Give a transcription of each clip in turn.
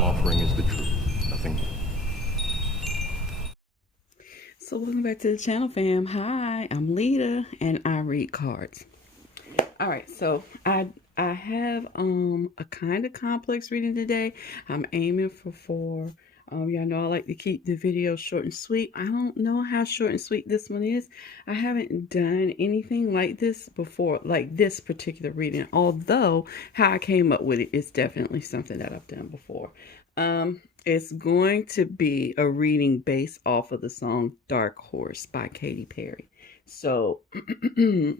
I'm offering is the truth, nothing more. So welcome back to the channel, fam. Hi, I'm Lita and I read cards. All right, so I have a kind of complex reading today. I'm aiming for 4. Y'all know I like to keep the video short and sweet. I don't know how short and sweet this one is. I haven't done anything like this before, like this particular reading, although how I came up with it is definitely something that I've done before. It's going to be a reading based off of the song Darkhorse by Katy Perry. So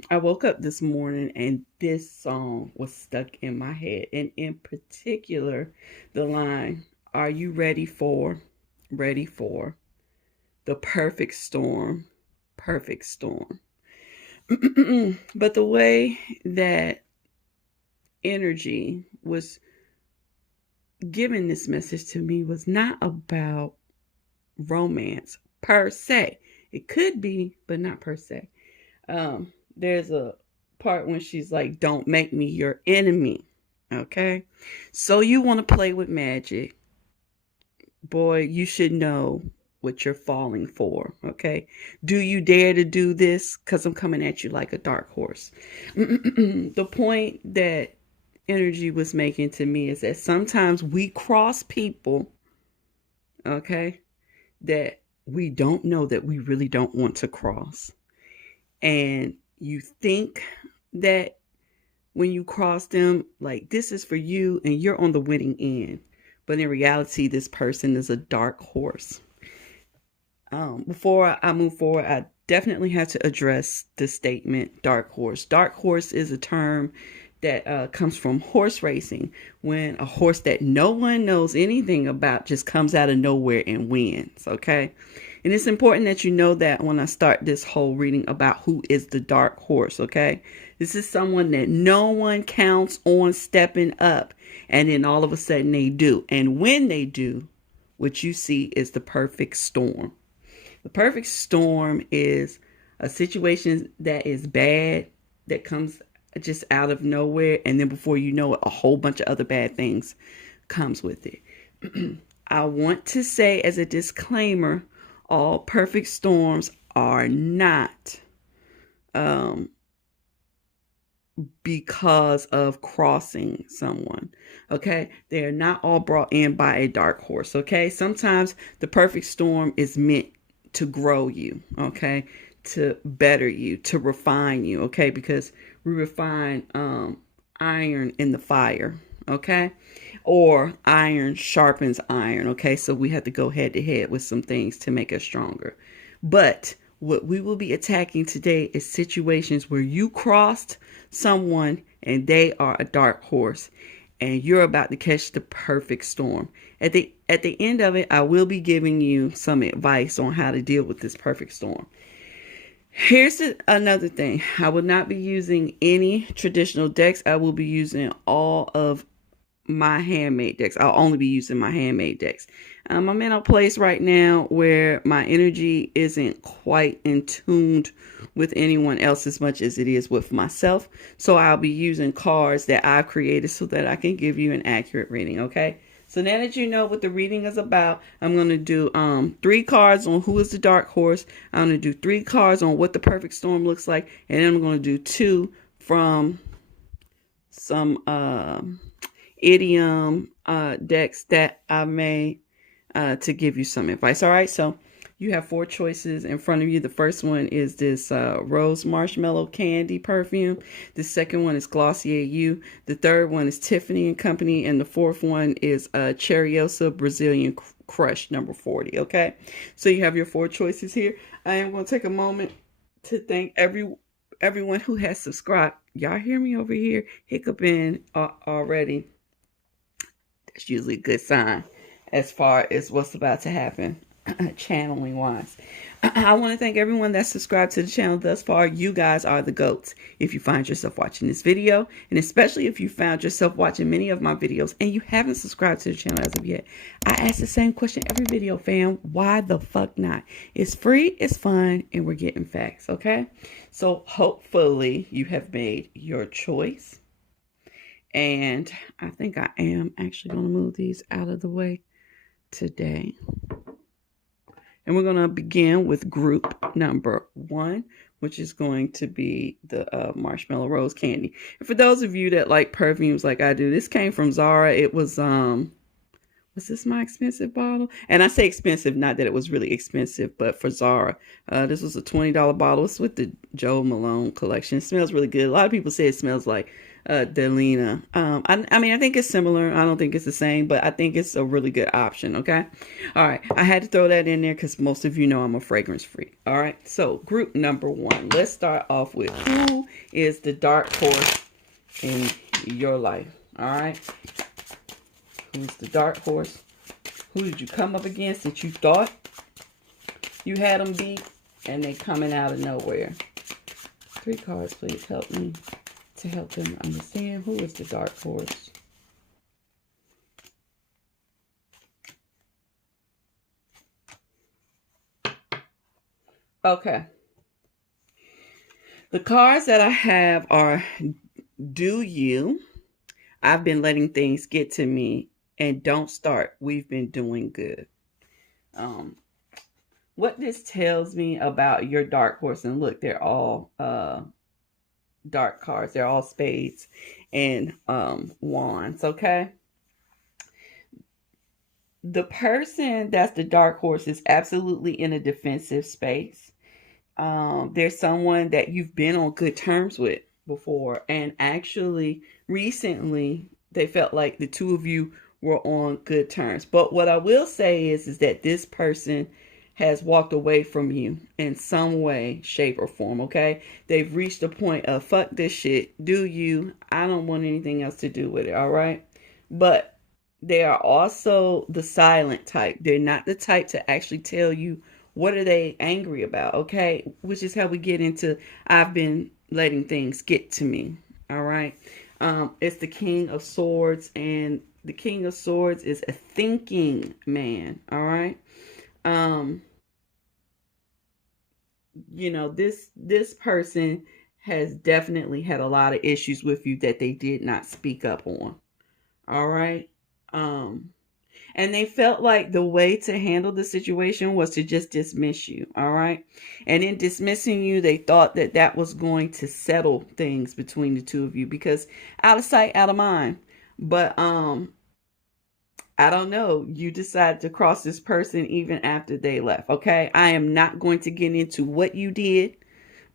I woke up this morning and this song was stuck in my head. And in particular, the line, "Are you ready for the perfect storm, perfect storm." But the way that energy was giving this message to me was not about romance per se. It could be, but not per se. There's a part when she's like, "Don't make me your enemy." Okay. So you want to play with magic. Boy, you should know what you're falling for. Okay. Do you dare to do this? Because I'm coming at you like a dark horse. The point that energy was making to me is that sometimes we cross people, okay, that we don't know that we really don't want to cross. And you think that when you cross them, like this is for you and you're on the winning end. But in reality, this person is a dark horse. Before I move forward, I definitely have to address the statement dark horse. Dark horse is a term that comes from horse racing, when a horse that no one knows anything about just comes out of nowhere and wins, okay? And it's important that you know that when I start this whole reading about who is the dark horse, okay? This is someone that no one counts on stepping up, and then all of a sudden they do. And when they do, what you see is the perfect storm. The perfect storm is a situation that is bad, that comes just out of nowhere, and then before you know it, a whole bunch of other bad things comes with it. I want to say as a disclaimer, all perfect storms are not because of crossing someone, okay? They are not all brought in by a dark horse, okay? Sometimes the perfect storm is meant to grow you, okay? To better you, to refine you, okay? Because we refine iron in the fire, okay? Or iron sharpens iron, okay? So we have to go head to head with some things to make us stronger. But what we will be attacking today is situations where you crossed someone and they are a dark horse and you're about to catch the perfect storm. At the end of it, I will be giving you some advice on how to deal with this perfect storm. Here's another thing. I will not be using any traditional decks. I will be using all of my handmade decks. I'll only be using my handmade decks. I'm in a place right now where my energy isn't quite in tuned with anyone else as much as it is with myself. So I'll be using cards that I've created so that I can give you an accurate reading, okay? So now that you know what the reading is about, I'm going to do 3 cards on who is the dark horse. I'm going to do 3 cards on what the perfect storm looks like. And then I'm going to do 2 from some idiom decks that I made to give you some advice. All right, so you have 4 choices in front of you. The first one is this Rose Marshmallow Candy perfume. The second one is Glossier You. The third one is Tiffany and Company. And the fourth one is Cheriosa Brazilian Crush number 40, okay? So you have your 4 choices here. I am going to take a moment to thank everyone who has subscribed. Y'all hear me over here hiccuping already? That's usually a good sign as far as what's about to happen channeling wise. I want to thank everyone that's subscribed to the channel thus far. You guys are the GOATs. If you find yourself watching this video, and especially if you found yourself watching many of my videos and you haven't subscribed to the channel as of yet, I ask the same question every video, fam. Why the fuck not? It's free, it's fun, and we're getting facts, okay? So hopefully you have made your choice. And I think I am actually going to move these out of the way today. And we're going to begin with group number 1, which is going to be the marshmallow rose candy. And for those of you that like perfumes like I do, this came from Zara. It was this my expensive bottle? And I say expensive, not that it was really expensive, but for Zara. This was a $20 bottle. It's with the Joe Malone collection. It smells really good. A lot of people say it smells like Delina. I mean, I think it's similar. I don't think it's the same, but I think it's a really good option, okay? All right. I had to throw that in there because most of you know I'm a fragrance freak. All right. So group number 1. Let's start off with who is the dark horse in your life. All right. Who's the dark horse? Who did you come up against that you thought you had them beat and they coming out of nowhere? 3 cards, please help me to help them understand who is the dark horse. Okay. The cards that I have are Do You? I've been letting things get to me. And Don't Start. We've been doing good. What this tells me about your dark horse, and look, they're all dark cards. They're all spades and wands, okay? The person that's the dark horse is absolutely in a defensive space. There's someone that you've been on good terms with before, and actually recently they felt like the two of you were on good terms. But what I will say is that this person has walked away from you in some way, shape, or form, okay? They've reached a point of, fuck this shit, do you? I don't want anything else to do with it, all right? But they are also the silent type. They're not the type to actually tell you what are they angry about, okay? Which is how we get into, I've been letting things get to me, all right? It's the King of Swords, and the King of Swords is a thinking man, all right? You know, this person has definitely had a lot of issues with you that they did not speak up on, all right? And they felt like the way to handle the situation was to just dismiss you, all right? And in dismissing you, they thought that that was going to settle things between the two of you, because out of sight, out of mind. But I don't know. You decided to cross this person even after they left, okay? I am not going to get into what you did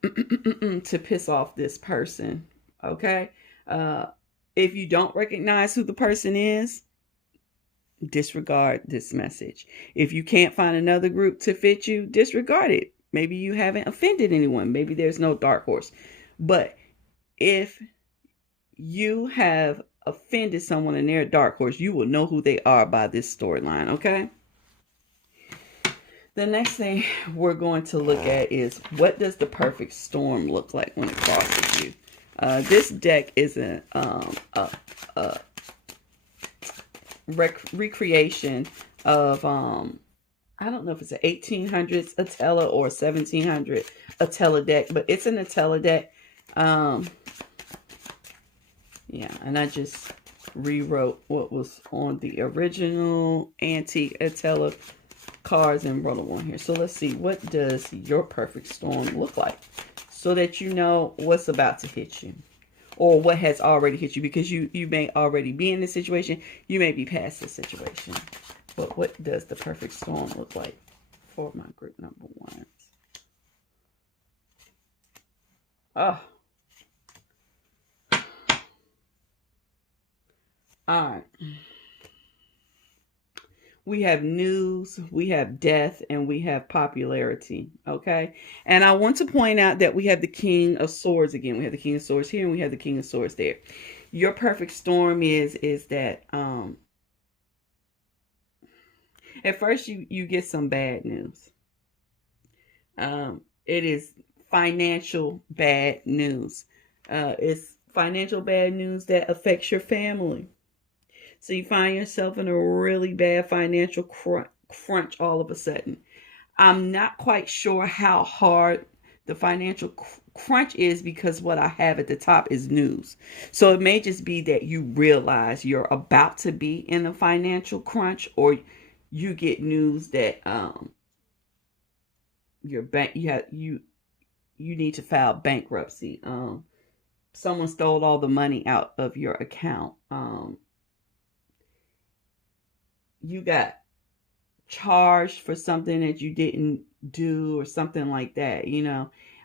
to piss off this person, okay? If you don't recognize who the person is, disregard this message. If you can't find another group to fit you, disregard it. Maybe you haven't offended anyone. Maybe there's no dark horse. But if you have offended someone in their dark horse, you will know who they are by this storyline, okay? The next thing we're going to look at is, what does the perfect storm look like when it crosses you? This deck is a recreation of I don't know if it's an 1800s Attila or 1700 Attila deck, but it's an Attila deck. Yeah, and I just rewrote what was on the original antique Attila cards and wrote one here. So let's see, what does your perfect storm look like, so that you know what's about to hit you, or what has already hit you, because you may already be in this situation, you may be past this situation. But what does the perfect storm look like for my group number 1? Oh. All right. We have news, we have death, and we have popularity, okay? And I want to point out that we have the King of Swords again. We have the King of Swords here, and we have the King of Swords there. Your perfect storm is that at first you get some bad news. It is financial bad news. It's financial bad news that affects your family. So you find yourself in a really bad financial crunch all of a sudden. I'm not quite sure how hard the financial crunch is because what I have at the top is news. So it may just be that you realize you're about to be in a financial crunch, or you get news that your bank you need to file bankruptcy. Someone stole all the money out of your account. You got charged for something that you didn't do or something like that,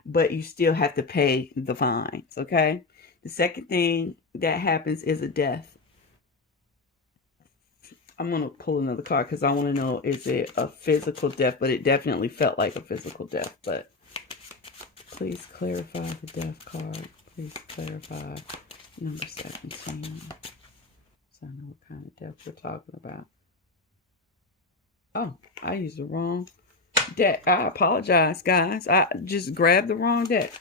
but you still have to pay the fines, okay? The second thing that happens is a death. I'm going to pull another card because I want to know, is it a physical death? But it definitely felt like a physical death. But please clarify the death card. Please clarify number 17. So I know what kind of death we're talking about. Oh, I used the wrong deck. I apologize, guys. I just grabbed the wrong deck.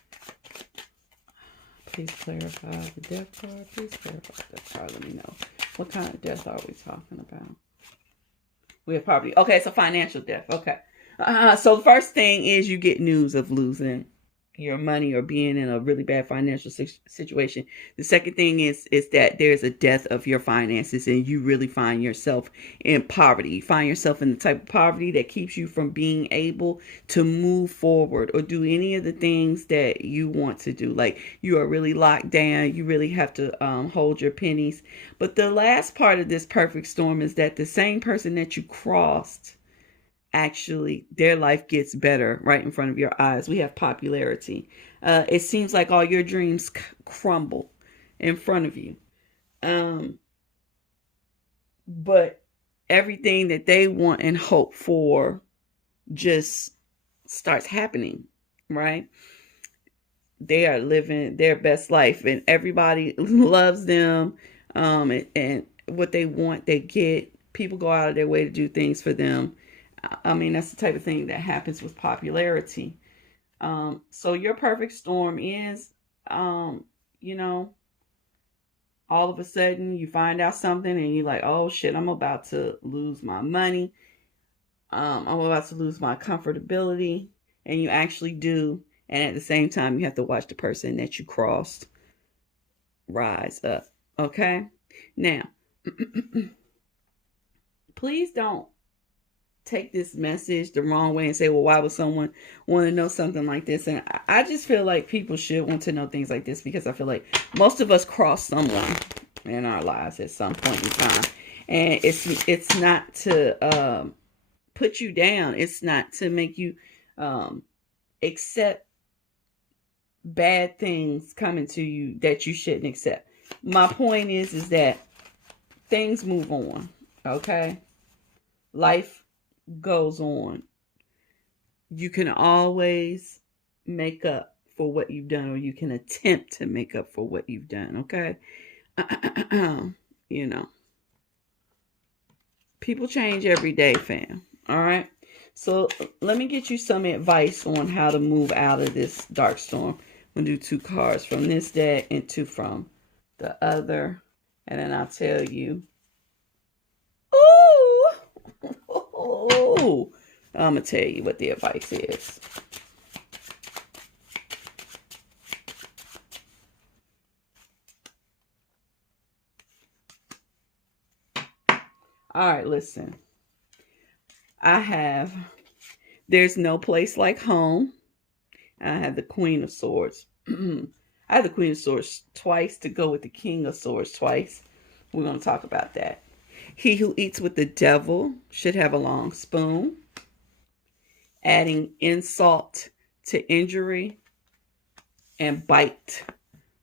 Please clarify the death card. Please clarify the death card. Let me know. What kind of death are we talking about? We have property. Okay, it's a financial death. Okay. So the first thing is you get news of losing your money or being in a really bad financial situation. The second thing is that there's a death of your finances and you really find yourself in poverty. You find yourself in the type of poverty that keeps you from being able to move forward or do any of the things that you want to do. Like you are really locked down. You really have to hold your pennies. But the last part of this perfect storm is that the same person that you crossed, actually their life gets better right in front of your eyes. We have popularity. It seems like all your dreams crumble in front of you. But everything that they want and hope for just starts happening, right? They are living their best life and everybody loves them. And what they want, they get. People go out of their way to do things for them. I mean, that's the type of thing that happens with popularity. So your perfect storm is, all of a sudden you find out something and you're like, oh shit, I'm about to lose my money. I'm about to lose my comfortability. And you actually do. And at the same time, you have to watch the person that you crossed rise up. Okay? Now, please don't take this message the wrong way and say, well, why would someone want to know something like this? And I just feel like people should want to know things like this because I feel like most of us cross someone in our lives at some point in time. And it's not to put you down. It's not to make you accept bad things coming to you that you shouldn't accept. My point is that things move on, okay? Life goes on. You can always make up for what you've done, or you can attempt to make up for what you've done, okay? People change every day, fam. All right? So let me get you some advice on how to move out of this dark storm. I'm going to do 2 cards from this deck and 2 from the other. And then I'll tell you. Ooh! I'm going to tell you what the advice is. All right, listen. There's no place like home. I have the Queen of Swords. I have the Queen of Swords twice to go with the King of Swords twice. We're going to talk about that. He who eats with the devil should have a long spoon. Adding insult to injury and bite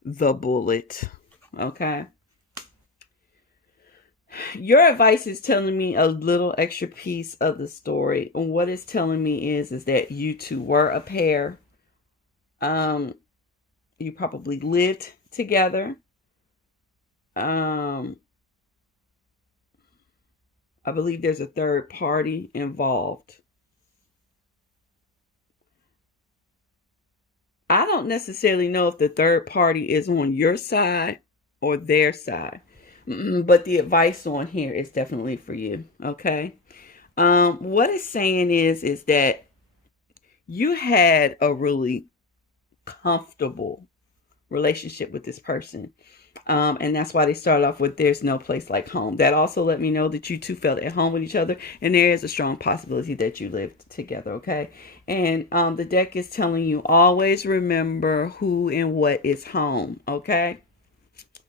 the bullet. Okay? Your advice is telling me a little extra piece of the story. And what it's telling me is that you two were a pair. You probably lived together. I believe there's a third party involved. I don't necessarily know if the third party is on your side or their side. But the advice on here is definitely for you. Okay. What it's saying is that you had a really comfortable relationship with this person. And that's why they started off with "there's no place like home." That also let me know that you two felt at home with each other, and there is a strong possibility that you lived together. Okay, and the deck is telling you always remember who and what is home. Okay,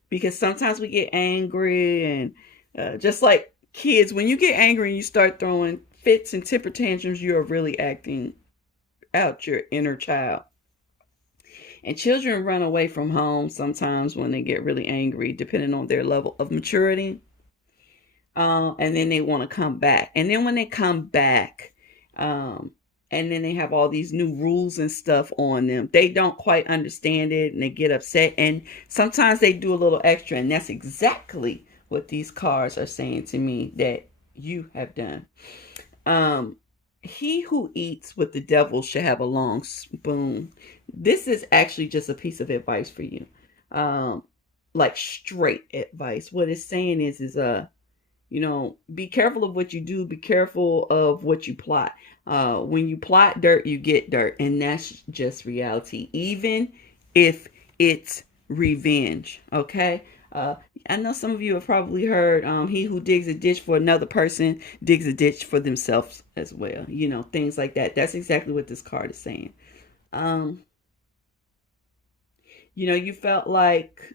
because sometimes we get angry, and just like kids, when you get angry and you start throwing fits and temper tantrums, you are really acting out your inner child. And children run away from home sometimes when they get really angry, depending on their level of maturity. And then they want to come back. And then when they come back, and then they have all these new rules and stuff on them, they don't quite understand it and they get upset. And sometimes they do a little extra. And that's exactly what these cards are saying to me that you have done. He who eats with the devil should have a long spoon. This is actually just a piece of advice for you. Like straight advice. What it's saying is be careful of what you do. Be careful of what you plot. When you plot dirt, you get dirt. And that's just reality. Even if it's revenge. Okay? I know some of you have probably heard, he who digs a ditch for another person digs a ditch for themselves as well. Things like that. That's exactly what this card is saying. You felt like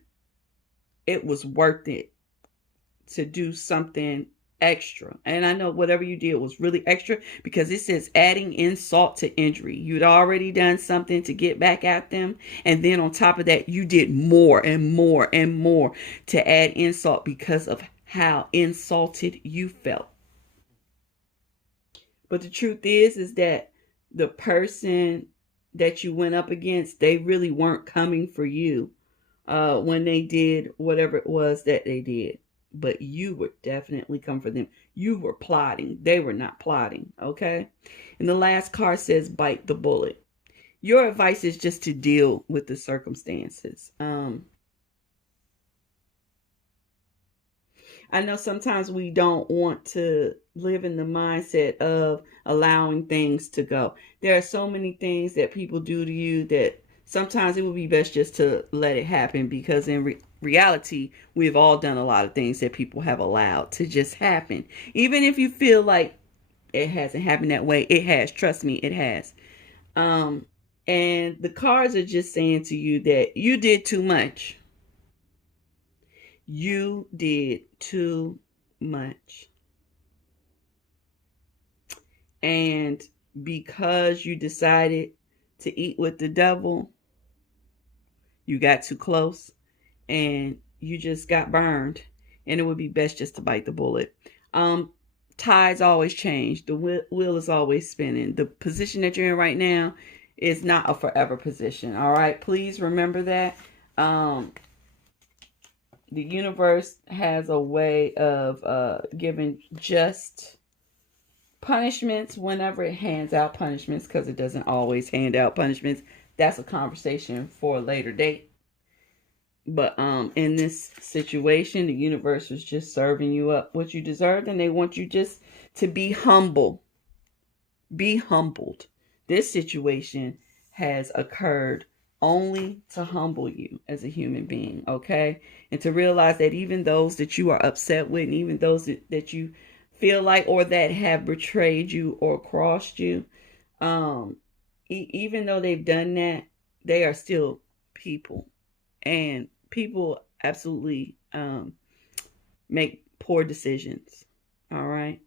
it was worth it to do something extra. And I know whatever you did was really extra because it says adding insult to injury. You'd already done something to get back at them. And then on top of that, you did more and more and more to add insult because of how insulted you felt. But the truth is that the person that you went up against, they really weren't coming for you when they did whatever it was that they did. But you would definitely come for them. You were plotting. They were not plotting. Okay. And the last card says bite the bullet. Your advice is just to deal with the circumstances. I know sometimes we don't want to live in the mindset of allowing things to go. There are so many things that people do to you that sometimes it would be best just to let it happen, because in reality, we've all done a lot of things that people have allowed to just happen. Even if you feel like it hasn't happened that way, it has. Trust me, it has. And the cards are just saying to you that you did too much. You did too much. And because you decided to eat with the devil, you got too close and you just got burned. And it would be best just to bite the bullet. Tides always change. The wheel is always spinning. The position that you're in right now is not a forever position. All right. Please remember that. The universe has a way of giving just punishments whenever it hands out punishments, because it doesn't always hand out punishments. That's a conversation for a later date. But in this situation, the universe was just serving you up what you deserved, and they want you just to be humble. Be humbled. This situation has occurred only to humble you as a human being, okay? And to realize that even those that you are upset with, and even those that you feel like or that have betrayed you or crossed you, even though they've done that, they are still people. And people absolutely make poor decisions, all right?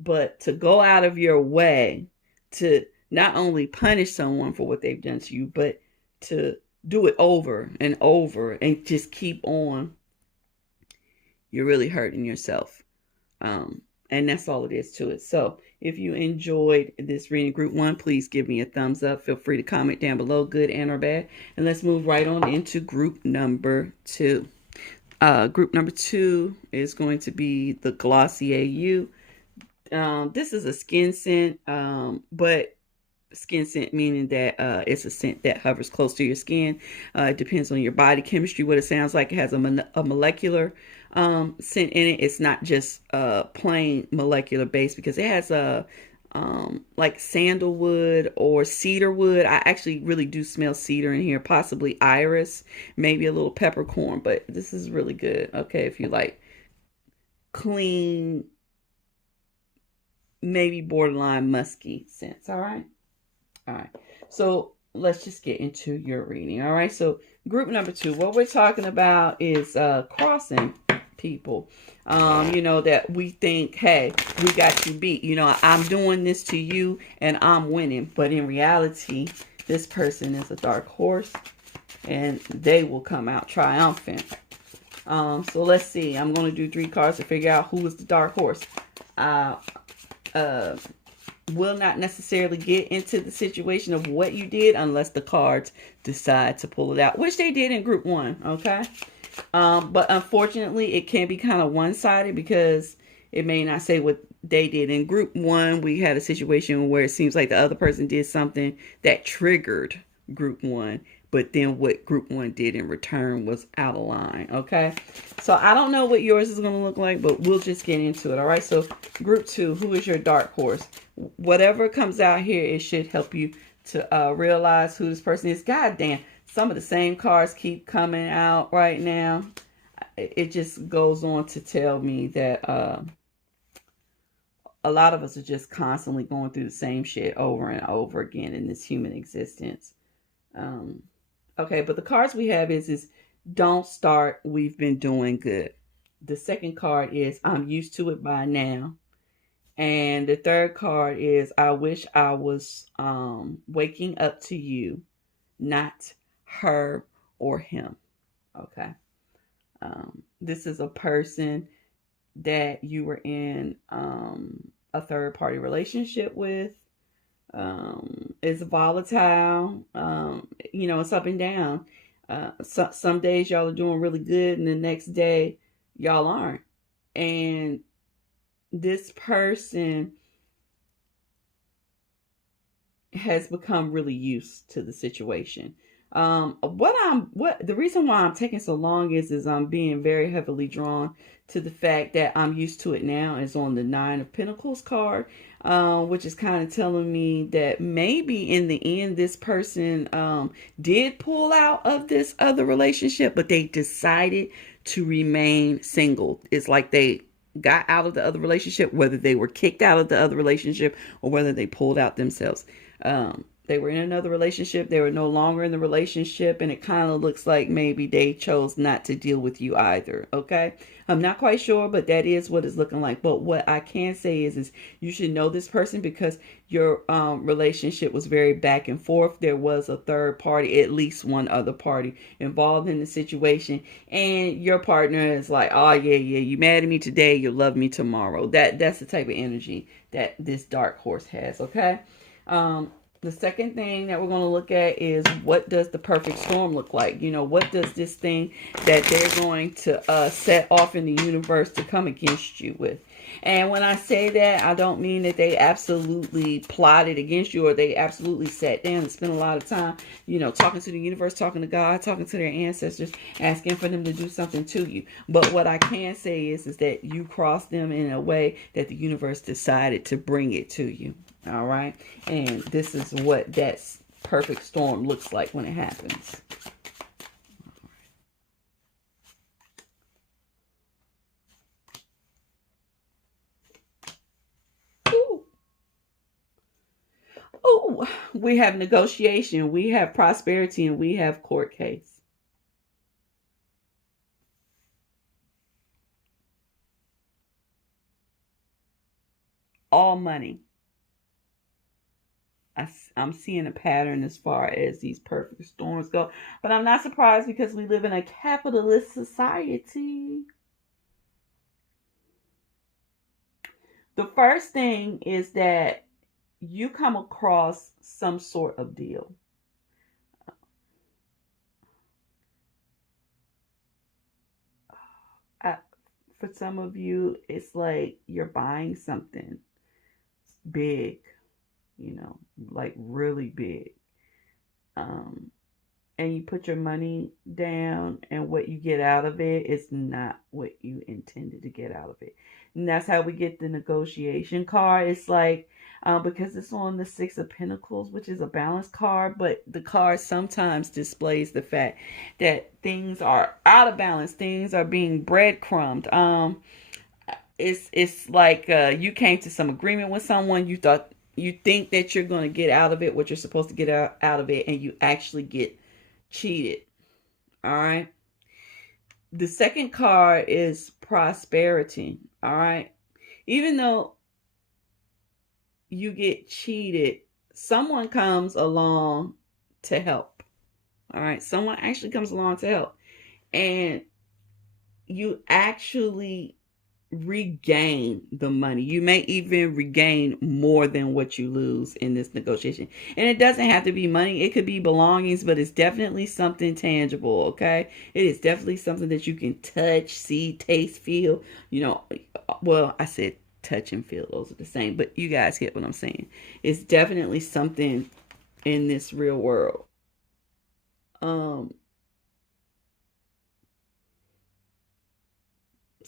But to go out of your way to not only punish someone for what they've done to you, but to do it over and over and just keep on, you're really hurting yourself. And that's all it is to it. So if you enjoyed this reading, group 1, please give me a thumbs up. Feel free to comment down below, good and or bad. And let's move right on into group number 2. Group number 2 is going to be the Glossier U. This is a skin scent, but skin scent meaning that it's a scent that hovers close to your skin. It depends on your body chemistry, what it sounds like. It has a molecular scent in it. It's not just plain molecular base, because it has like sandalwood or cedar wood. I actually really do smell cedar in here, possibly iris, maybe a little peppercorn, but this is really good. Okay, if you like clean, maybe borderline musky scents. All right. All right. So let's just get into your reading. All right. So group number 2, what we're talking about is crossing people. That we think, hey, we got you beat. I'm doing this to you and I'm winning. But in reality, this person is a dark horse and they will come out triumphant. So let's see. I'm going to do 3 cards to figure out who is the dark horse. Will not necessarily get into the situation of what you did unless the cards decide to pull it out, which they did in group 1. Okay. But unfortunately, it can be kind of one-sided because it may not say what they did. In group 1, we had a situation where it seems like the other person did something that triggered group 1, but then what group 1 did in return was out of line. Okay. So I don't know what yours is going to look like, but we'll just get into it. All right. So group 2, who is your dark horse? Whatever comes out here, it should help you to realize who this person is. God damn, some of the same cards keep coming out right now. It just goes on to tell me that a lot of us are just constantly going through the same shit over and over again in this human existence. Okay, but the cards we have is don't start, we've been doing good. The second card is I'm used to it by now. And the third card is I wish I was waking up to you, not her or him. Okay. This is a person that you were in a third party relationship with. It's volatile. It's up and down. Some days y'all are doing really good and the next day y'all aren't. And this person has become really used to the situation. The reason why I'm taking so long is I'm being very heavily drawn to the fact that I'm used to it now is on the 9 of Pentacles card, which is kind of telling me that maybe in the end, this person, did pull out of this other relationship, but they decided to remain single. It's like they got out of the other relationship, whether they were kicked out of the other relationship or whether they pulled out themselves. They were in another relationship. They were no longer in the relationship. And it kind of looks like maybe they chose not to deal with you either. Okay. I'm not quite sure, but that is what it's looking like. But what I can say is you should know this person because your relationship was very back and forth. There was a third party, at least one other party involved in the situation. And your partner is like, oh, yeah, you mad at me today. You'll love me tomorrow. That's the type of energy that this dark horse has. Okay. The second thing that we're going to look at is what does the perfect storm look like? What does this thing that they're going to set off in the universe to come against you with? And when I say that, I don't mean that they absolutely plotted against you or they absolutely sat down and spent a lot of time, talking to the universe, talking to God, talking to their ancestors, asking for them to do something to you. But what I can say is that you crossed them in a way that the universe decided to bring it to you. All right. And this is what that perfect storm looks like when it happens. Ooh. Ooh. We have negotiation. We have prosperity and we have court case. All money. I'm seeing a pattern as far as these perfect storms go. But I'm not surprised because we live in a capitalist society. The first thing is that you come across some sort of deal. For some of you, it's like you're buying something big, like really big. and you put your money down, and what you get out of it is not what you intended to get out of it. And that's how we get the negotiation card. It's like, because it's on the Six of Pentacles, which is a balance card, but the card sometimes displays the fact that things are out of balance, things are being breadcrumbed. It's like you came to some agreement with someone, you think that you're going to get out of it what you're supposed to get out of it, and you actually get cheated. All right. The second card is prosperity. All right. Even though you get cheated, someone comes along to help. All right. Someone actually comes along to help. And you actually regain the money. You may even regain more than what you lose in this negotiation. And it doesn't have to be money. It could be belongings, but it's definitely something tangible, okay? It is definitely something that you can touch, see, taste, feel. You know, well, I said touch and feel. Those are the same, but you guys get what I'm saying. It's definitely something in this real world.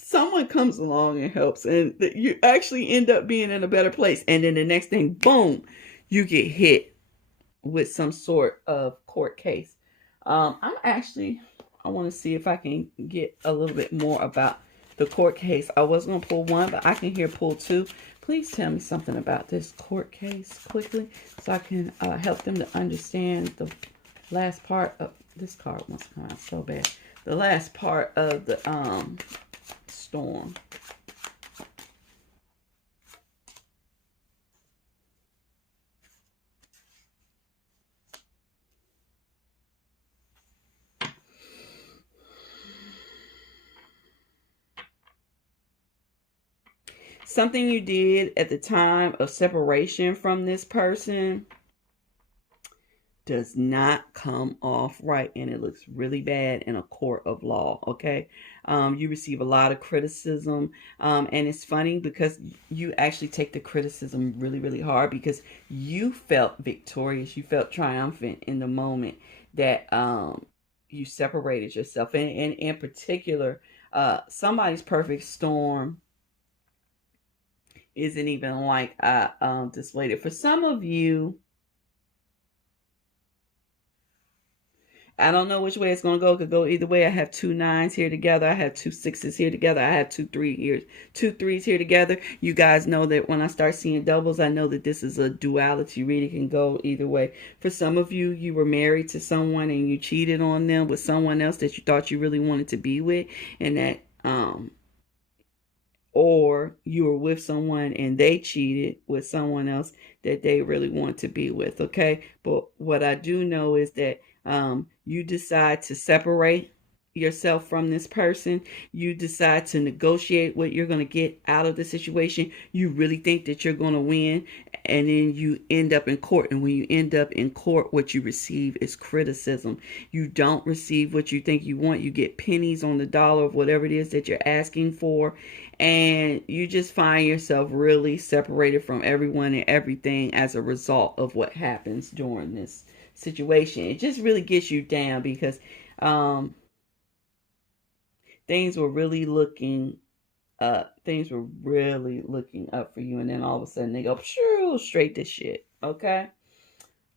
Someone comes along and helps, and you actually end up being in a better place. And then the next thing, boom, you get hit with some sort of court case. I want to see if I can get a little bit more about the court case. I was going to pull one, but I can hear pull two. Please tell me something about this court case quickly so I can help them to understand the last part of this card. Wants to come out so bad. The last part of the storm. Something you did at the time of separation from this person does not come off right, and it looks really bad in a court of law. Okay. You receive a lot of criticism, and it's funny because you actually take the criticism really, really hard, because you felt victorious, you felt triumphant in the moment that you separated yourself. And in particular, somebody's perfect storm isn't even like I displayed it. For some of you, I don't know which way it's going to go. It could go either way. I have 2 9s here together. I have 2 6s here together. I have 2 3s here together. You guys know that when I start seeing doubles, I know that this is a duality reading. It can go either way. For some of you, you were married to someone and you cheated on them with someone else that you thought you really wanted to be with, and that or you were with someone and they cheated with someone else that they really want to be with. Okay. But what I do know is that you decide to separate yourself from this person. You decide to negotiate what you're going to get out of the situation. You really think that you're going to win, and then you end up in court. And when you end up in court, what you receive is criticism. You don't receive what you think you want. You get pennies on the dollar of whatever it is that you're asking for, and you just find yourself really separated from everyone and everything as a result of what happens during this situation. It just really gets you down, because things were really looking up. Things were really looking up for you, and then all of a sudden they go straight to shit. Okay.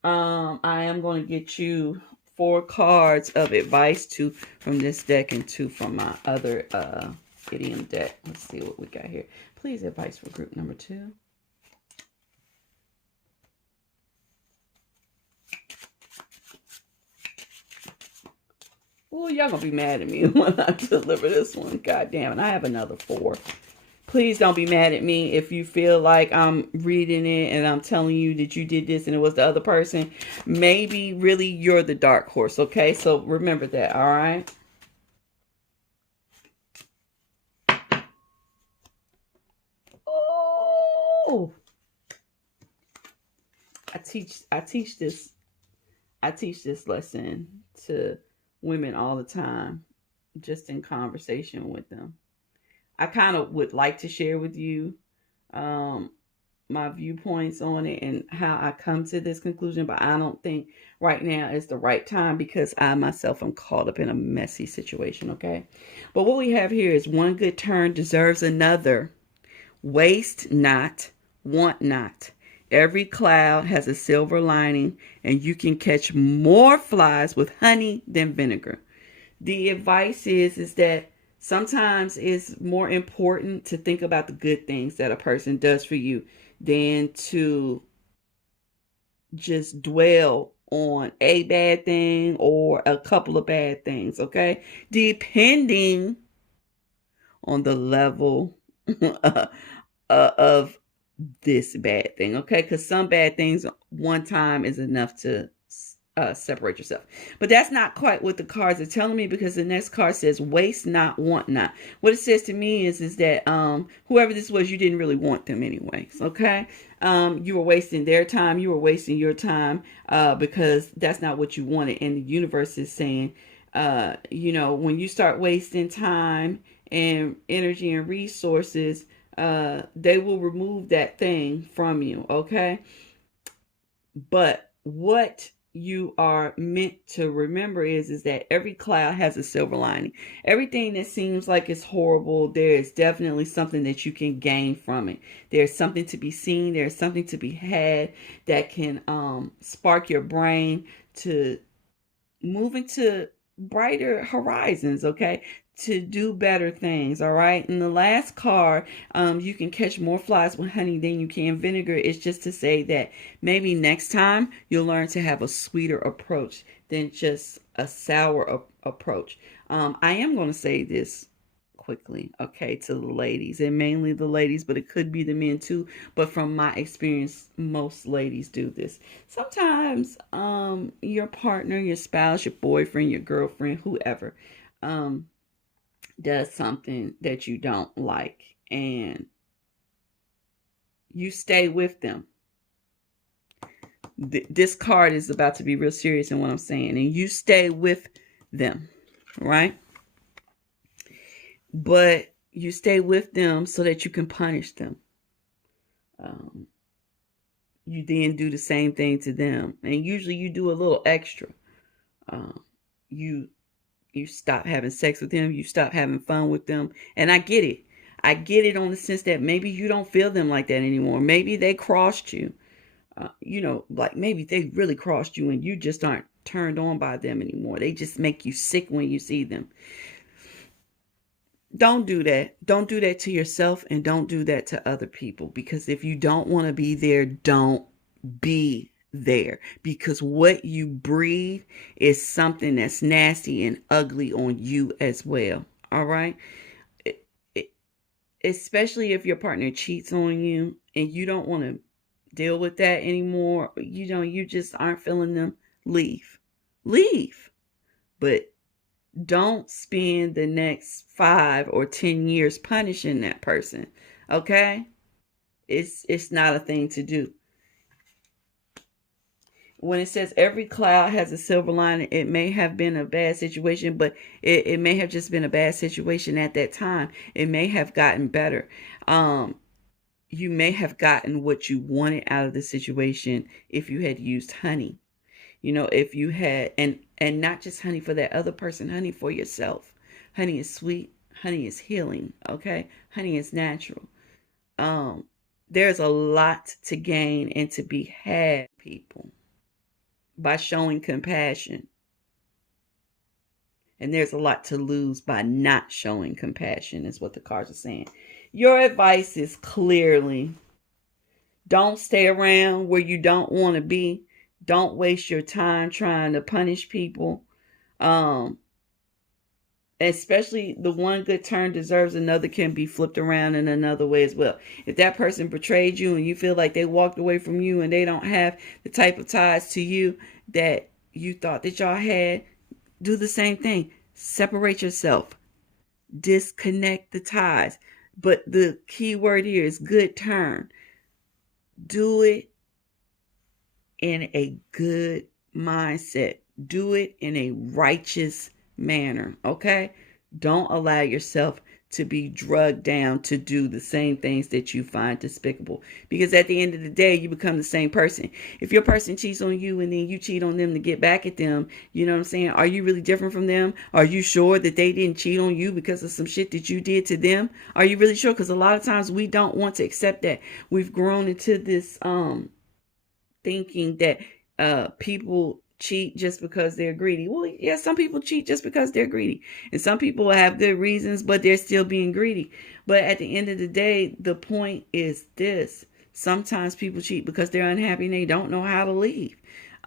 I am going to get you 4 cards of advice, 2 from this deck and 2 from my other idiom deck. Let's see what we got here. Please, advice for group number 2. Oh, y'all gonna be mad at me when I deliver this one. God damn it. I have another 4. Please don't be mad at me if you feel like I'm reading it and I'm telling you that you did this and it was the other person. Maybe really you're the dark horse, okay? So remember that, all right? Oh, I teach this lesson to women all the time, just in conversation with them. I kind of would like to share with you my viewpoints on it and how I come to this conclusion, but I don't think right now is the right time because I myself am caught up in a messy situation, okay? But what we have here is one good turn deserves another. Waste not, want not. Every cloud has a silver lining, and you can catch more flies with honey than vinegar. The advice is that sometimes it's more important to think about the good things that a person does for you than to just dwell on a bad thing or a couple of bad things, okay? Depending on the level of this bad thing, okay? Because some bad things one time is enough to separate yourself. But that's not quite what the cards are telling me, because the next card says waste not, want not. What it says to me is that whoever this was, you didn't really want them anyways, okay? You were wasting their time, you were wasting your time because that's not what you wanted. And the universe is saying, when you start wasting time and energy and resources, they will remove that thing from you, okay? But what you are meant to remember is that every cloud has a silver lining. Everything that seems like it's horrible, there is definitely something that you can gain from it. There's something to be seen, there's something to be had that can spark your brain to move into brighter horizons, okay? To do better things, all right? And the last card, you can catch more flies with honey than you can vinegar, is just to say that maybe next time you'll learn to have a sweeter approach than just a sour approach. I am going to say this quickly, okay, to the ladies, and mainly the ladies, but it could be the men too. But from my experience, most ladies do this. Sometimes your partner, your spouse, your boyfriend, your girlfriend, whoever, does something that you don't like, and you stay with them. This card is about to be real serious in what I'm saying, and you stay with them, right? But you stay with them so that you can punish them. You then do the same thing to them, and usually you do a little extra. You stop having sex with them, you stop having fun with them. And I get it. I get it on the sense that maybe you don't feel them like that anymore. Maybe they crossed you. Like maybe they really crossed you and you just aren't turned on by them anymore. They just make you sick when you see them. Don't do that. Don't do that to yourself, and don't do that to other people. Because if you don't want to be there, don't be there, because what you breathe is something that's nasty and ugly on you as well. All right. Especially if your partner cheats on you and you don't want to deal with that anymore. You just aren't feeling them. Leave. But don't spend the next 5 or 10 years punishing that person. Okay. It's not a thing to do. When it says every cloud has a silver lining, it may have been a bad situation, but it may have just been a bad situation at that time. It may have gotten better. You may have gotten what you wanted out of the situation if you had used honey. If you had, and not just honey for that other person, honey for yourself. Honey is sweet. Honey is healing. Okay. Honey is natural. There's a lot to gain and to be had, people, by showing compassion. And there's a lot to lose by not showing compassion, is what the cards are saying. Your advice is clearly, don't stay around where you don't want to be. Don't waste your time trying to punish people. Especially the one good turn deserves another can be flipped around in another way as well. If that person betrayed you and you feel like they walked away from you and they don't have the type of ties to you that you thought that y'all had, do the same thing. Separate yourself. Disconnect the ties. But the key word here is good turn. Do it in a good mindset. Do it in a righteous manner, okay? Don't allow yourself to be drugged down to do the same things that you find despicable. Because at the end of the day, you become the same person. If your person cheats on you and then you cheat on them to get back at them, you know what I'm saying? Are you really different from them? Are you sure that they didn't cheat on you because of some shit that you did to them? Are you really sure? Because a lot of times we don't want to accept that. We've grown into this thinking that people cheat just because they're greedy. Well, yeah, some people cheat just because they're greedy. And some people have good reasons, but they're still being greedy. But at the end of the day, the point is this. Sometimes people cheat because they're unhappy and they don't know how to leave.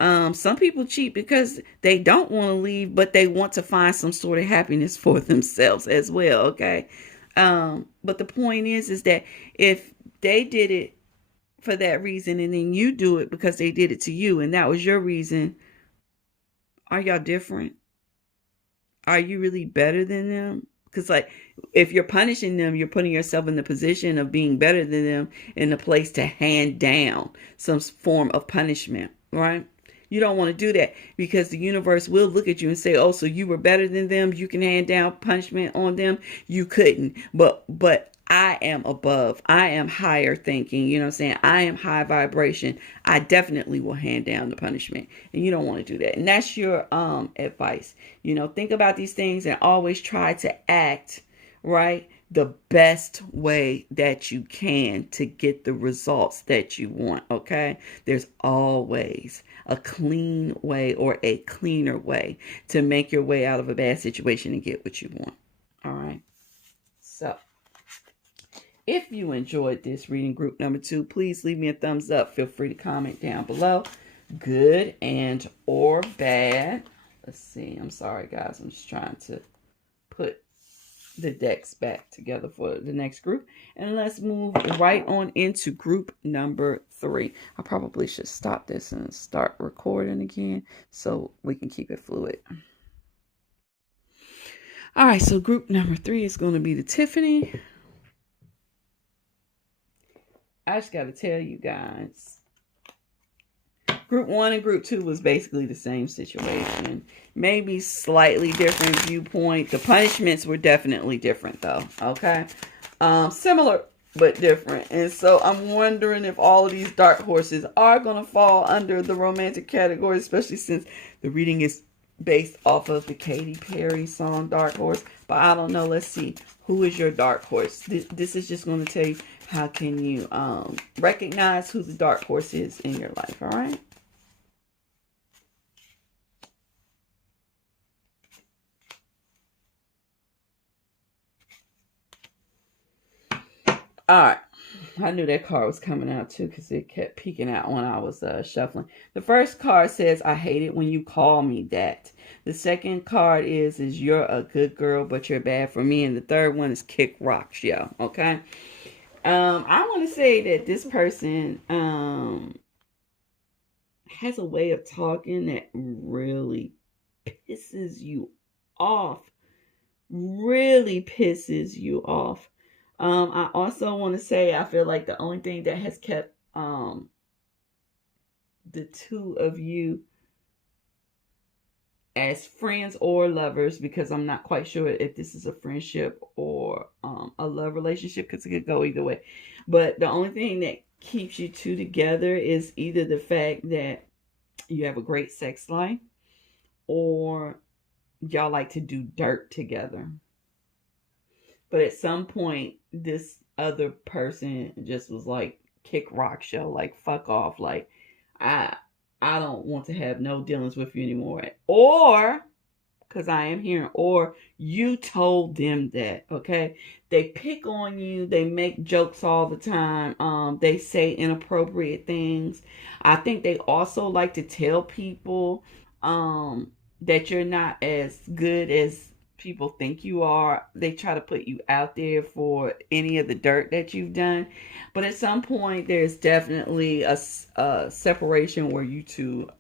Some people cheat because they don't want to leave, but they want to find some sort of happiness for themselves as well, okay? But the point is that if they did it for that reason and then you do it because they did it to you and that was your reason, are y'all different? Are you really better than them? Because like if you're punishing them, you're putting yourself in the position of being better than them, in a place to hand down some form of punishment, right? You don't want to do that, because the universe will look at you and say, oh, so you were better than them, you can hand down punishment on them. You couldn't. But I am above. I am higher thinking. You know what I'm saying? I am high vibration. I definitely will hand down the punishment. And you don't want to do that. And that's your advice. You know, think about these things and always try to act, right, the best way that you can to get the results that you want, okay? There's always a clean way or a cleaner way to make your way out of a bad situation and get what you want, all right? So, if you enjoyed this reading group number 2, please leave me a thumbs up. Feel free to comment down below, good and or bad. Let's see. I'm sorry, guys. I'm just trying to put the decks back together for the next group. And let's move right on into group number 3. I probably should stop this and start recording again so we can keep it fluid. All right, so group number 3 is going to be the Tiffany. I just got to tell you guys, group 1 and group 2 was basically the same situation. Maybe slightly different viewpoint. The punishments were definitely different though, okay? Similar but different. And so I'm wondering if all of these dark horses are going to fall under the romantic category, especially since the reading is based off of the Katy Perry song Dark Horse. But I don't know. Let's see. Who is your dark horse? This is just going to tell you how can you recognize who the dark horse is in your life, all right? All right. I knew that card was coming out too because it kept peeking out when I was shuffling. The first card says, I hate it when you call me that. The second card is you're a good girl, but you're bad for me. And the third one is kick rocks, yo. Okay. I want to say that this person has a way of talking that really pisses you off. Really pisses you off. I also want to say I feel like the only thing that has kept the two of you as friends or lovers, because I'm not quite sure if this is a friendship or a love relationship, because it could go either way. But the only thing that keeps you two together is either the fact that you have a great sex life or y'all like to do dirt together. But at some point, this other person just was like, kick rock show, like fuck off, like I don't want to have no dealings with you anymore. Or, because I am hearing, or you told them that, okay? They pick on you, they make jokes all the time, they say inappropriate things. I think they also like to tell people that you're not as good as people think you are. They try to put you out there for any of the dirt that you've done. But at some point, there's definitely a separation where you two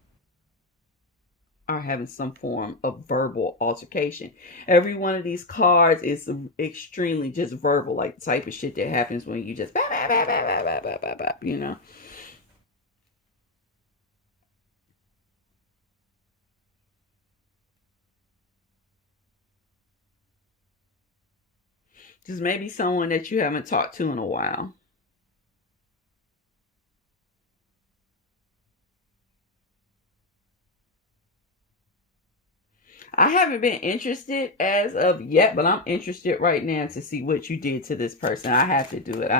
are having some form of verbal altercation. Every one of these cards is extremely just verbal, like the type of shit that happens when you just, you know. Just maybe someone that you haven't talked to in a while. I haven't been interested as of yet, but I'm interested right now to see what you did to this person. I have to do it.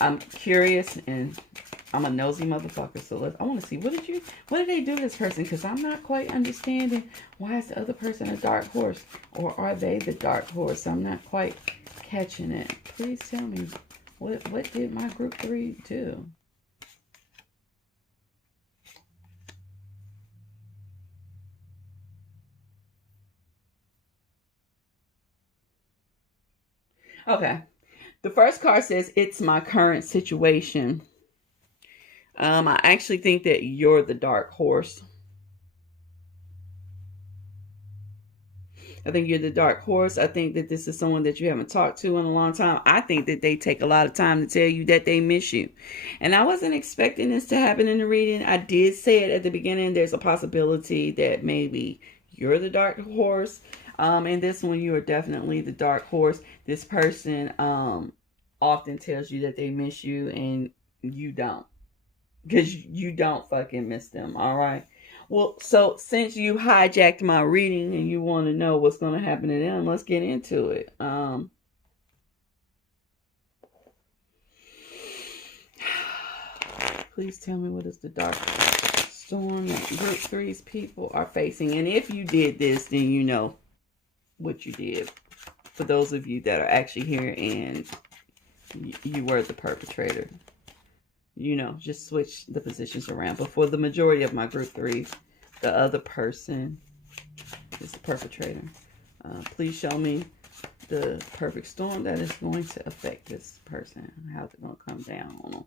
I'm curious and I'm a nosy motherfucker. So I want to see what did they do to this person? Because I'm not quite understanding why is the other person a dark horse, or are they the dark horse? I'm not quite catching it. Please tell me what did my group 3 do? Okay. The first card says, it's my current situation. I actually think that you're the dark horse. I think you're the dark horse. I think that this is someone that you haven't talked to in a long time. I think that they take a lot of time to tell you that they miss you. And I wasn't expecting this to happen in the reading. I did say it at the beginning. There's a possibility that maybe you're the dark horse. In this one, you are definitely the dark horse. This person often tells you that they miss you and you don't. Because you don't fucking miss them, all right? Well, so since you hijacked my reading and you want to know what's going to happen to them, let's get into it. Please tell me what is the dark storm that group 3's people are facing. And if you did this, then you know what you did. For those of you that are actually here and you were the perpetrator. You know, just switch the positions around. But for the majority of my group 3, the other person is the perpetrator. Please show me the perfect storm that is going to affect this person. How's it going to come down on them?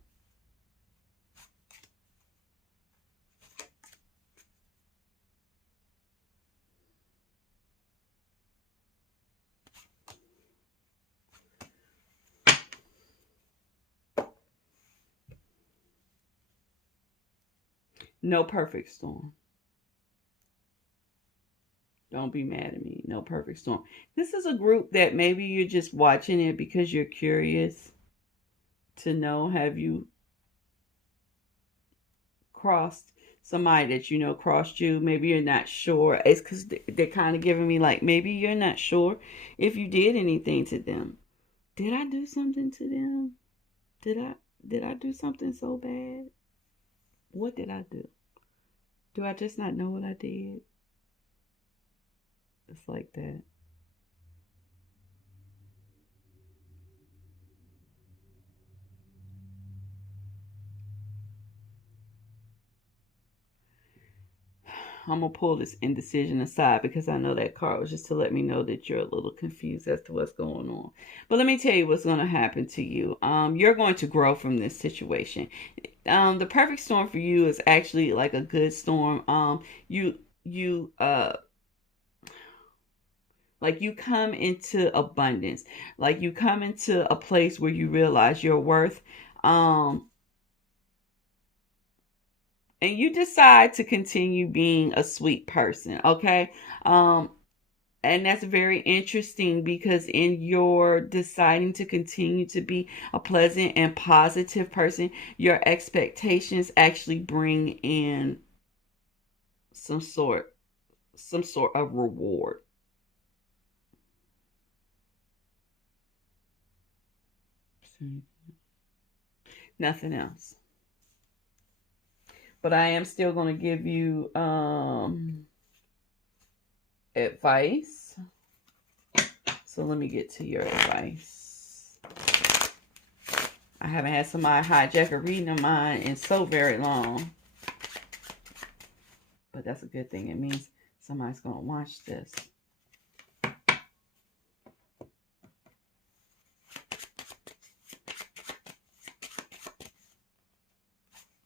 No perfect storm. Don't be mad at me. No perfect storm. This is a group that maybe you're just watching it because you're curious to know, have you crossed somebody that you know crossed you? Maybe you're not sure. It's because they're kind of giving me like, maybe you're not sure if you did anything to them. Did I do something to them? Did I do something so bad? What did I do? Do I just not know what I did? It's like that. I'm going to pull this indecision aside because I know that card was just to let me know that you're a little confused as to what's going on. But let me tell you what's going to happen to you. You're going to grow from this situation. The perfect storm for you is actually like a good storm. Like you come into abundance. Like you come into a place where you realize your worth. And you decide to continue being a sweet person, okay? And that's very interesting because in your deciding to continue to be a pleasant and positive person, your expectations actually bring in some sort of reward. Nothing else. But I am still going to give you advice. So let me get to your advice. I haven't had somebody hijack a reading of mine in so very long. But that's a good thing. It means somebody's going to watch this.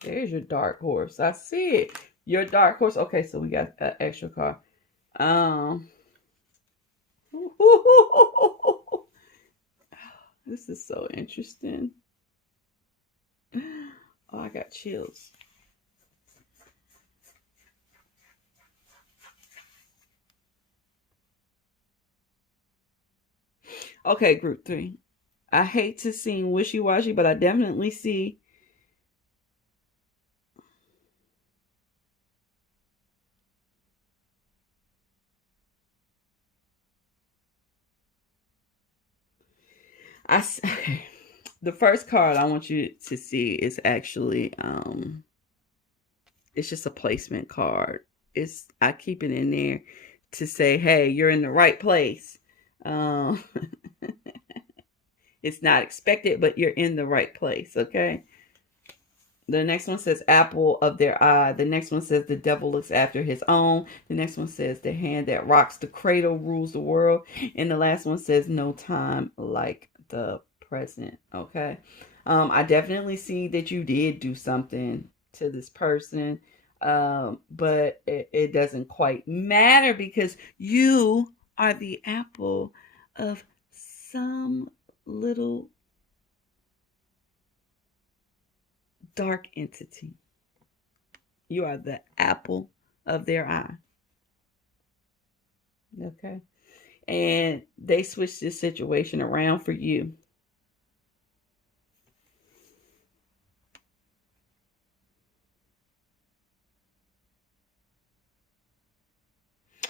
There's your dark horse. I see it. Your dark horse. Okay, so we got an extra card. This is so interesting. Oh, I got chills. Okay, group 3. I hate to seem wishy-washy, but I definitely see okay. The first card I want you to see is actually it's just a placement card. I keep it in there to say, hey, you're in the right place. Um it's not expected, but you're in the right place, okay? The next one says apple of their eye. The next one says the devil looks after his own. The next one says the hand that rocks the cradle rules the world. And the last one says no time like the present. Okay. I definitely see that you did do something to this person. But it doesn't quite matter because you are the apple of some little dark entity. You are the apple of their eye. Okay. And they switched this situation around for you.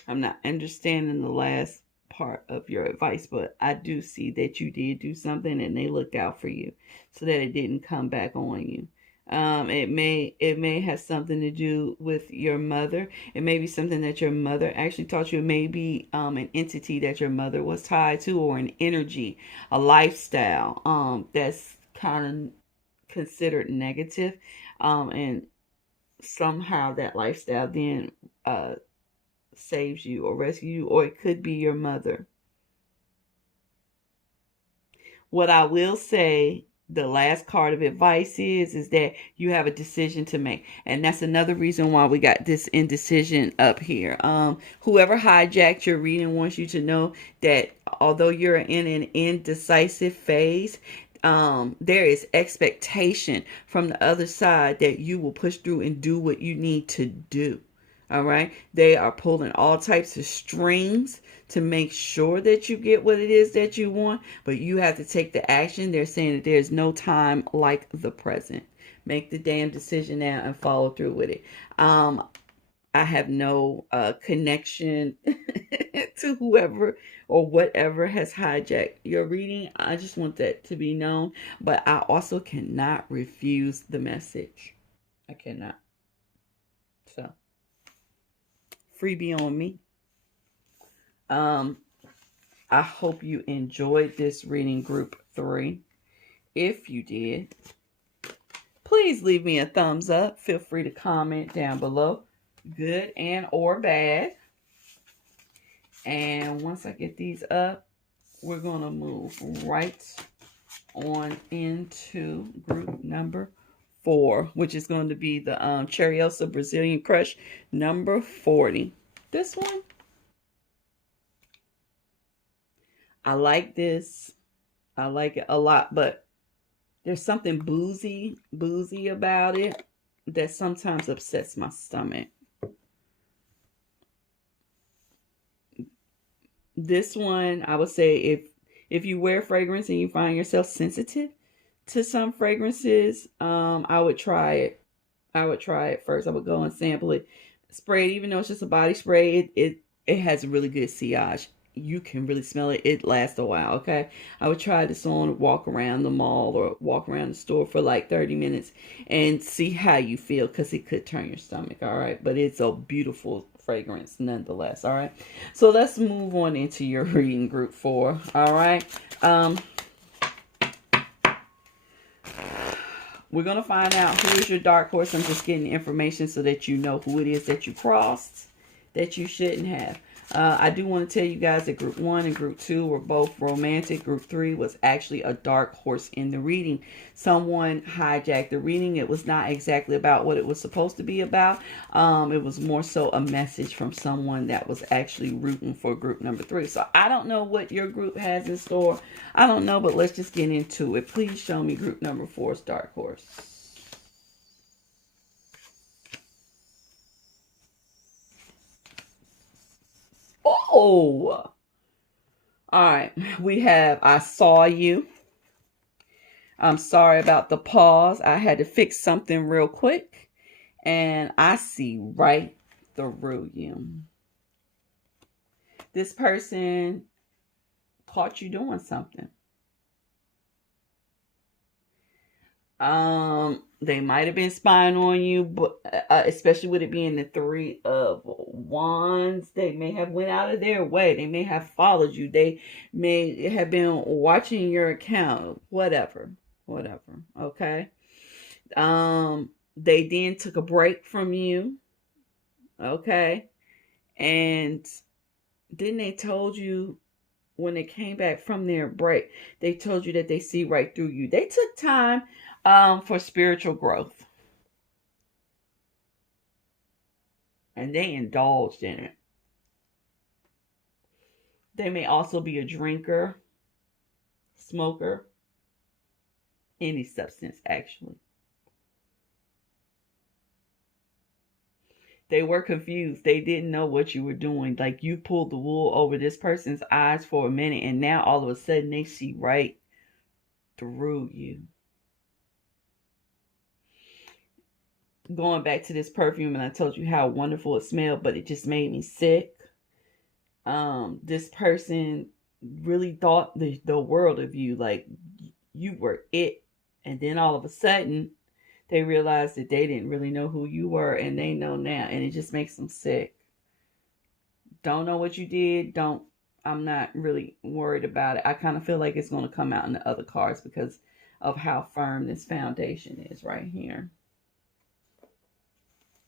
I'm not understanding the last part of your advice, but I do see that you did do something and they looked out for you so that it didn't come back on you. It may have something to do with your mother. It may be something that your mother actually taught you. It may be an entity that your mother was tied to, or an energy, a lifestyle that's kind of considered negative, and somehow that lifestyle then saves you or rescues you, or it could be your mother. What I will say, the last card of advice is that you have a decision to make, and that's another reason why we got this indecision up here. Whoever hijacked your reading wants you to know that although you're in an indecisive phase, there is expectation from the other side that you will push through and do what you need to do. All right. They are pulling all types of strings to make sure that you get what it is that you want, but you have to take the action. They're saying that there's no time like the present. Make the damn decision now and follow through with it. I have no connection to whoever or whatever has hijacked your reading. I just want that to be known, but I also cannot refuse the message. I cannot. So, freebie on me. I hope you enjoyed this reading, group 3. If you did, please leave me a thumbs up. Feel free to comment down below, good and or bad. And once I get these up, we're going to move right on into group number 4, which is going to be the Cheriosa Brazilian Crush number 40. This one, I like this. I like it a lot, but there's something boozy about it that sometimes upsets my stomach. This one, I would say if you wear fragrance and you find yourself sensitive to some fragrances, I would try it. I would try it first. I would go and sample it, spray it, even though it's just a body spray. It has a really good sillage. You can really smell it. It lasts a while. Okay, I would try this on, walk around the mall or walk around the store for like 30 minutes and see how you feel, because it could turn your stomach. All right, but it's a beautiful fragrance nonetheless. All right, so let's move on into your reading, group 4. All right, we're gonna find out who is your dark horse. I'm just getting information so that you know who it is that you crossed that you shouldn't have. I do want to tell you guys that group 1 and group 2 were both romantic. Group 3 was actually a dark horse in the reading. Someone hijacked the reading. It was not exactly about what it was supposed to be about. It was more so a message from someone that was actually rooting for group number 3. So I don't know what your group has in store. I don't know, but let's just get into it. Please show me group number 4's dark horse. Oh, All right. We have I saw you. I'm sorry about the pause. I had to fix something real quick. And I see right through you. This person caught you doing something. They might have been spying on you, but especially with it being the Three of Wands, they may have went out of their way. They may have followed you. They may have been watching your account. Whatever. Okay. They then took a break from you. Okay, and then they told you when they came back from their break, they told you that they see right through you. They took time for spiritual growth, and they indulged in it. They may also be a drinker, smoker, any substance actually. They were confused. They didn't know what you were doing. Like you pulled the wool over this person's eyes for a minute, and now all of a sudden they see right through you. Going back to this perfume, and I told you how wonderful it smelled, but it just made me sick. This person really thought the world of you, like you were it, and then all of a sudden they realized that they didn't really know who you were, and they know now, and it just makes them sick. Don't know what you did. Don't. I'm not really worried about it. I kind of feel like it's going to come out in the other cards because of how firm this foundation is right here.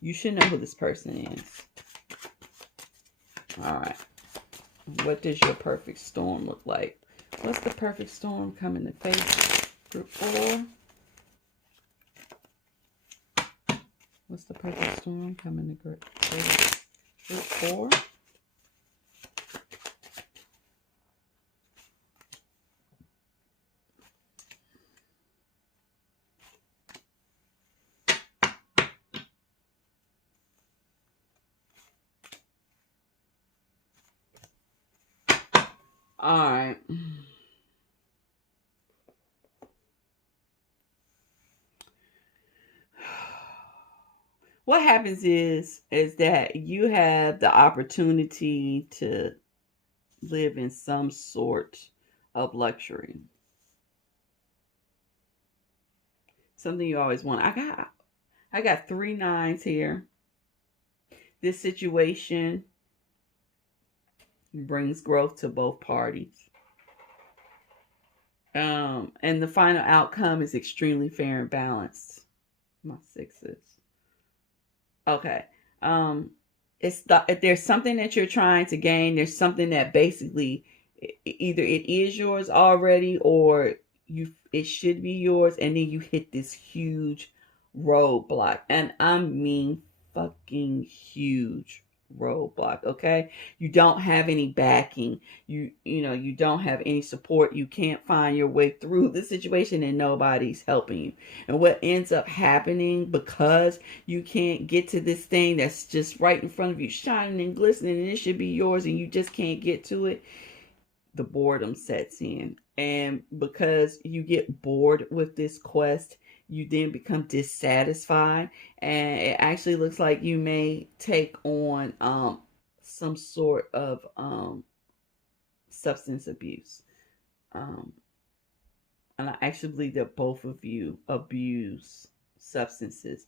You should know who this person is. All right. What does your perfect storm look like? What's the perfect storm coming to face? Group 4. What's the perfect storm coming to face? Group 4. All right. What happens is that you have the opportunity to live in some sort of luxury. Something you always want. I got 3 9s here. This situation brings growth to both parties. And the final outcome is extremely fair and balanced. My 6s. Okay. If there's something that you're trying to gain, there's something that basically either it is yours already or it should be yours, and then you hit this huge roadblock. And I mean fucking huge roadblock. Okay, you don't have any backing, you don't have any support, you can't find your way through the situation, and nobody's helping you. And what ends up happening, because you can't get to this thing that's just right in front of you, shining and glistening, and it should be yours, and you just can't get to it, the boredom sets in. And because you get bored with this quest, you then become dissatisfied, and it actually looks like you may take on some sort of substance abuse. And I actually believe that both of you abuse substances.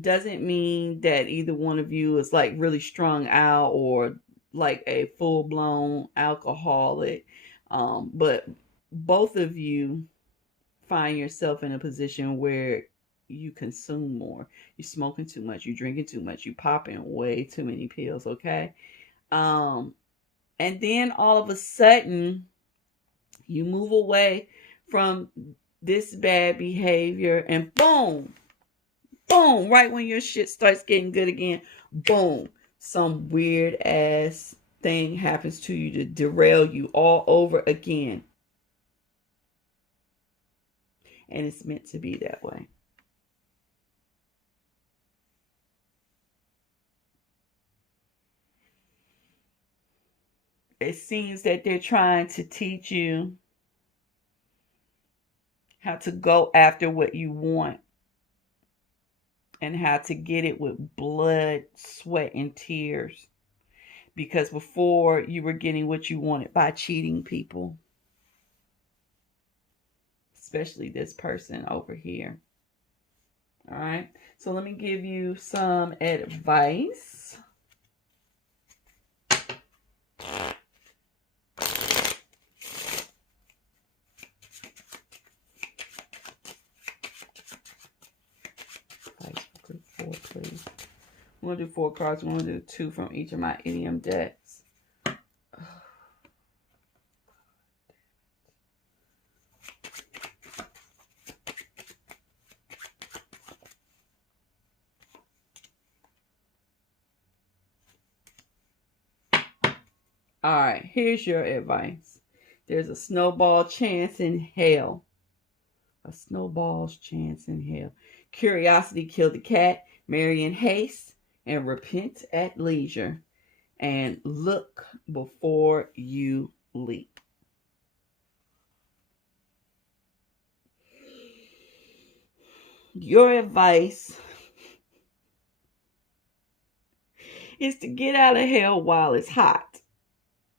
Doesn't mean that either one of you is like really strung out or like a full-blown alcoholic, but both of you find yourself in a position where you consume more. You're smoking too much, you're drinking too much, you popping way too many pills. Okay. And then all of a sudden you move away from this bad behavior, and boom, right when your shit starts getting good again, boom, some weird ass thing happens to you to derail you all over again. And it's meant to be that way. it seems that they're trying to teach you how to go after what you want and how to get it with blood, sweat, and tears. Because before, you were getting what you wanted by cheating people, especially this person over here. All right, so let me give you some advice. Group 4, please. I'm going to do 4 cards. I'm going to do 2 from each of my idiom decks. All right, here's your advice. There's a snowball chance in hell. A snowball's chance in hell. Curiosity killed the cat. Marry in haste and repent at leisure. And look before you leap. Your advice is to get out of hell while it's hot.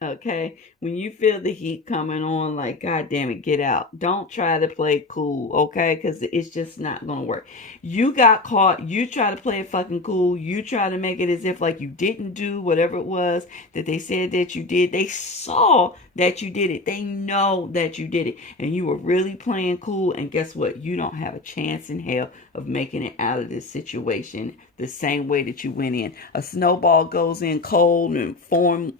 Okay, when you feel the heat coming on, like, God damn it, get out. Don't try to play cool, okay? Because it's just not going to work. You got caught. You try to play it fucking cool. You try to make it as if like you didn't do whatever it was that they said that you did. They saw that you did it. They know that you did it. And you were really playing cool. And guess what? You don't have a chance in hell of making it out of this situation the same way that you went in. A snowball goes in cold and formed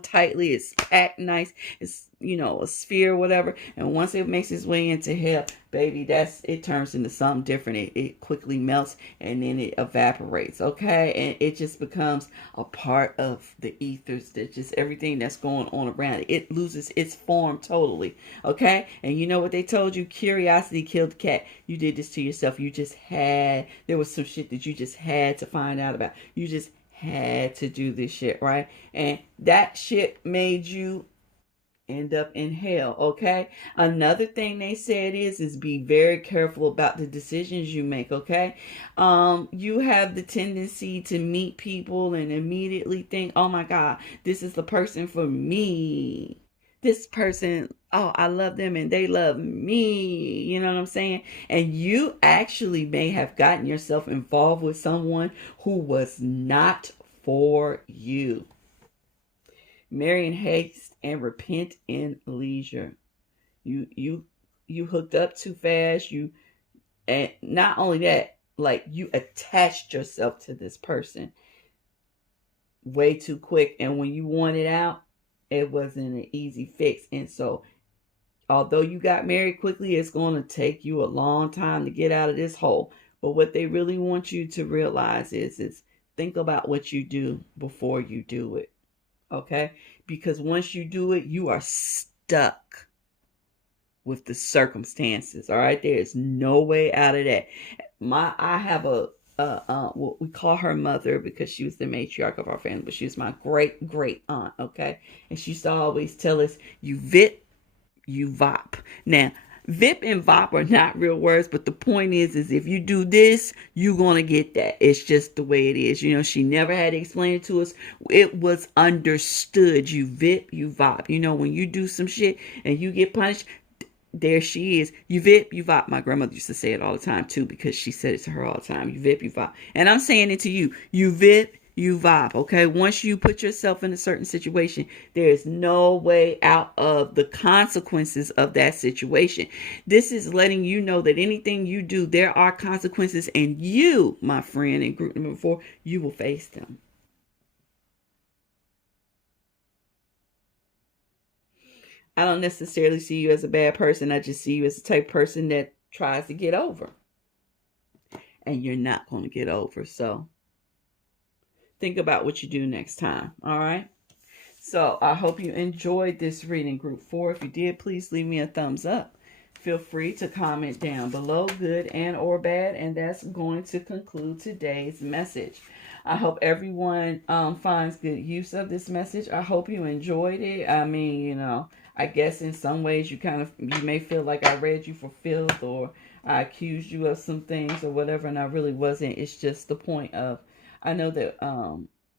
tightly, it's packed nice, it's a sphere, whatever, and once it makes its way into hell, baby, it turns into something different. It quickly melts and then it evaporates, okay? And it just becomes a part of the ethers, that just everything that's going on around it loses its form totally, okay? And you know what they told you? Curiosity killed the cat. You did this to yourself. There was some shit that you just had to find out about. You just had to do this shit, right? And that shit made you end up in hell, okay? Another thing they said is be very careful about the decisions you make, okay? You have the tendency to meet people and immediately think, oh my God, this is the person for me. This person, oh, I love them and they love me. You know what I'm saying? And you actually may have gotten yourself involved with someone who was not for you. Marry in haste and repent in leisure. You hooked up too fast. And not only that, like, you attached yourself to this person way too quick. And when you wanted out, it wasn't an easy fix. And so, although you got married quickly, it's going to take you a long time to get out of this hole. But what they really want you to realize is think about what you do before you do it. Okay? Because once you do it, you are stuck with the circumstances. All right? There is no way out of that. I have what we call her mother, because she was the matriarch of our family, but she was my great great aunt, okay? And she used to always tell us, you vip, you vop. Now, vip and vop are not real words, but the point is if you do this, you're gonna get that. It's just the way it is. She never had to explain it to us. It was understood. You vip, you vop. When you do some shit and you get punished, there she is. You vip, you vop. My grandmother used to say it all the time too, because she said it to her all the time. You vip, you vop. And I'm saying it to you. You vip, you vop. Okay. Once you put yourself in a certain situation, there is no way out of the consequences of that situation. This is letting you know that anything you do, there are consequences, and you, my friend, in group number 4, you will face them. I don't necessarily see you as a bad person. I just see you as the type of person that tries to get over. And you're not going to get over. So think about what you do next time. All right? So I hope you enjoyed this reading, group 4. If you did, please leave me a thumbs up. Feel free to comment down below, good and or bad. And that's going to conclude today's message. I hope everyone finds good use of this message. I hope you enjoyed it. I mean, you know, I guess in some ways you may feel like I read you for filth, or I accused you of some things or whatever, and I really wasn't. It's just the point of, I know that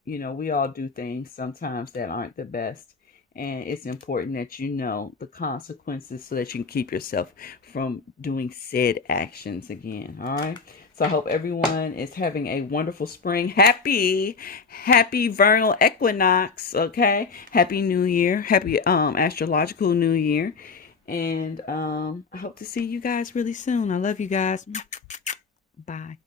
you know, we all do things sometimes that aren't the best. And it's important that you know the consequences so that you can keep yourself from doing said actions again. All right. So I hope everyone is having a wonderful spring. Happy vernal equinox. Okay. Happy New Year. Happy astrological New Year. And I hope to see you guys really soon. I love you guys. Bye.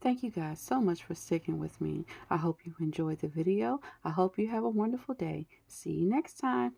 Thank you guys so much for sticking with me. I hope you enjoyed the video. I hope you have a wonderful day. See you next time.